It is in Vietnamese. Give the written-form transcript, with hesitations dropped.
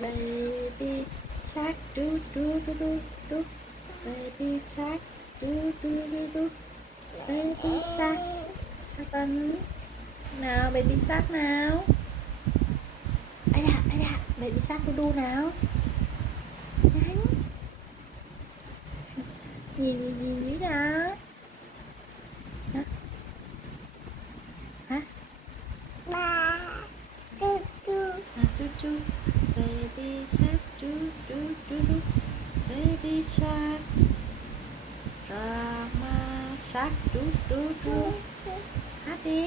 Baby shark do do do do do. Baby shark do do do do. Baby shark. Sao con? Nào baby shark nào. Ai da, baby shark đu đu nào. Nhanh. Nhìn nào. Hả? Hả? Chu chu. Baby shark do do do do. Baby shark. Drama shark do do do. Hát đi.